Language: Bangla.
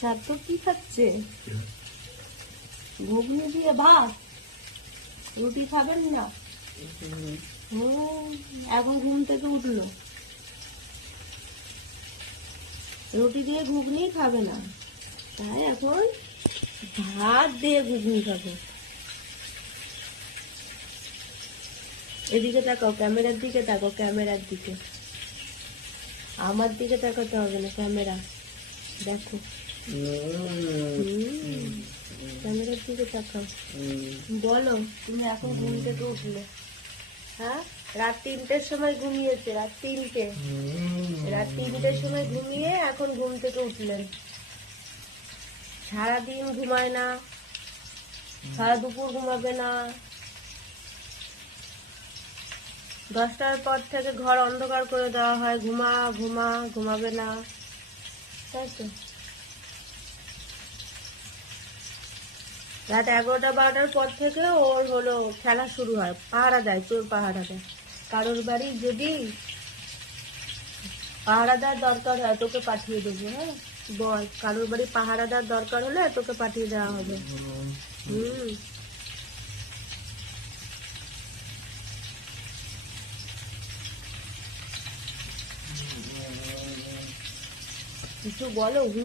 সার্থক কি খাচ্ছে? ঘুগনি দিয়ে ভাত, রুটি খাবেন না? এখন ঘুম থেকে উঠলো, রুটি দিয়ে ঘুগনি খাবে না, তাই এখন ভাত দিয়ে ঘুগনি খাবে। এদিকে তাকাও, ক্যামেরার দিকে তাকাও, ক্যামেরার দিকে, আমার দিকে তাকাতে হবে না, ক্যামেরা দেখো। ক্যামেরার দিকে তাকাও। বলো, তুমি এখন ঘুম থেকে উঠলে? হ্যাঁ, রাত 3টের সময় ঘুমিয়েছে, রাত 3টের সময় ঘুমিয়ে এখন ঘুম থেকে উঠলেন। সারাদিন ঘুমায় না, সারা দুপুর ঘুমাবে না, 10টার পর থেকে ঘর অন্ধকার করে দেওয়া হয়, ঘুমাবে না, তাই তো। রাত 11টা-12টার পর থেকে ওর হলো খেলা শুরু হয়, পাহারা দেয়, চোর পাহারা দেয়। কারোর বাড়ি যদি পাহারাদার দরকার হয় তোকে পাঠিয়ে দেবো। হ্যাঁ বল, কারোর বাড়ি পাহারাদার দরকার হলে তোকে পাঠিয়ে দেওয়া হবে। কিছু বলো।